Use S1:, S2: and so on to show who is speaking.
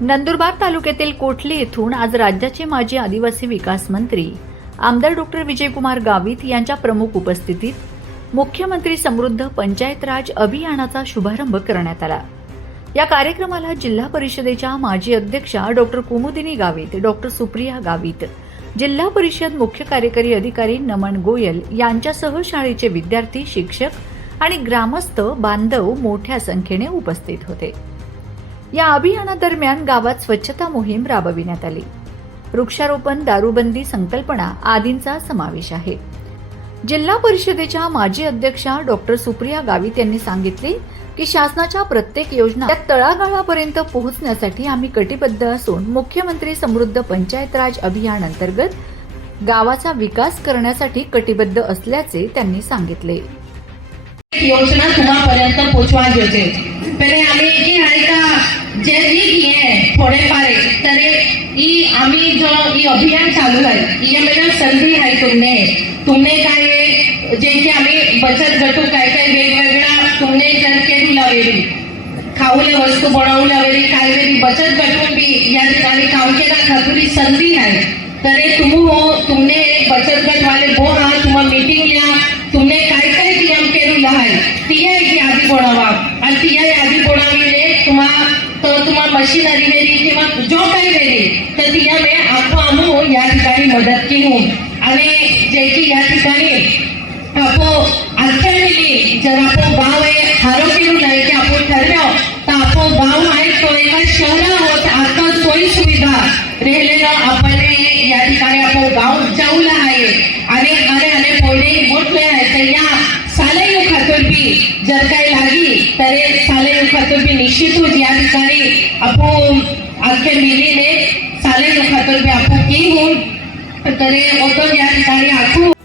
S1: नंदुरबार तालुक्यातील कोठली येथून आज राज्याचे माजी आदिवासी विकास मंत्री आमदार डॉक्टर विजयकुमार गावित यांच्या प्रमुख उपस्थितीत मुख्यमंत्री समृद्ध पंचायत राज अभियानाचा शुभारंभ करण्यात आला. या कार्यक्रमाला जिल्हा परिषदेच्या माजी अध्यक्षा डॉक्टर कुमुदिनी गावित डॉक्टर सुप्रिया गावित जिल्हा परिषद मुख्य कार्यकारी अधिकारी नमन गोयल यांच्यासह शाळेचे विद्यार्थी शिक्षक आणि ग्रामस्थ बांधव मोठ्या संख्येने उपस्थित होते. या अभियानादरम्यान गावात स्वच्छता मोहीम राबविण्यात आली. वृक्षारोपण दारूबंदी संकल्पना आदींचा समावेश आहे. जिल्हा परिषदेच्या माजी अध्यक्षा डॉक्टर सुप्रिया गावित यांनी सांगितले की शासनाच्या प्रत्येक योजना त्या तळागाळापर्यंत पोहोचण्यासाठी आम्ही कटिबद्ध असून मुख्यमंत्री समृद्ध पंचायत राज अभियान अंतर्गत गावाचा विकास करण्यासाठी कटिबद्ध असल्याचे त्यांनी सांगितले.
S2: योजना तुम्हापर्यंत पोहोचवायची पहिले आम्ही की आहे का जे ही थोडे थोडेफार तरी ही आम्ही जो ही अभियान चालू आहे ये मेरा संधी आहे तुमने। तुमने काय जे की आम्ही बचत गटू काय काय वेगवेगळा तुमने जर केली लावेली खाऊले वस्तू बनवल्या वेळी काय वेळी बचत गटून बी या ठिकाणी काम केला खातुरी संधी आहे। तरी तुम हो तुमने बचत गट वाले बो हा तुम्हाला मीटिंग या तुमने काय काय नियम केलेला आहे तिया एक यादी बनवा आणि तिया यादी बनविले तुम्हा तर तुम्हा मशीनरी वेरी किंवा जो काही वेरी तर तिया मे आपो या ठिकाणी मदत केली. आणि जे की या ठिकाणी आपो आजच्या वेळी जर आपण गाव आहे हारो केलं नाही की आपण ठरलो तर आपण गाव आहे तो एका शहरावर आता सोयी सुविधा. राहिलेलं आपण या ठिकाणी आपण गाव जाऊला आहे. आणि अरे अरे पहिले मोठले आहे तर या सालेयू खातर बी जर काही लागी तर सालेयू खातर बी निश्चितच या ठिकाणी आपण आजच्या मिलीने सालेयू खातर बी आपण की होऊन तरी ओतो या ठिकाणी आखू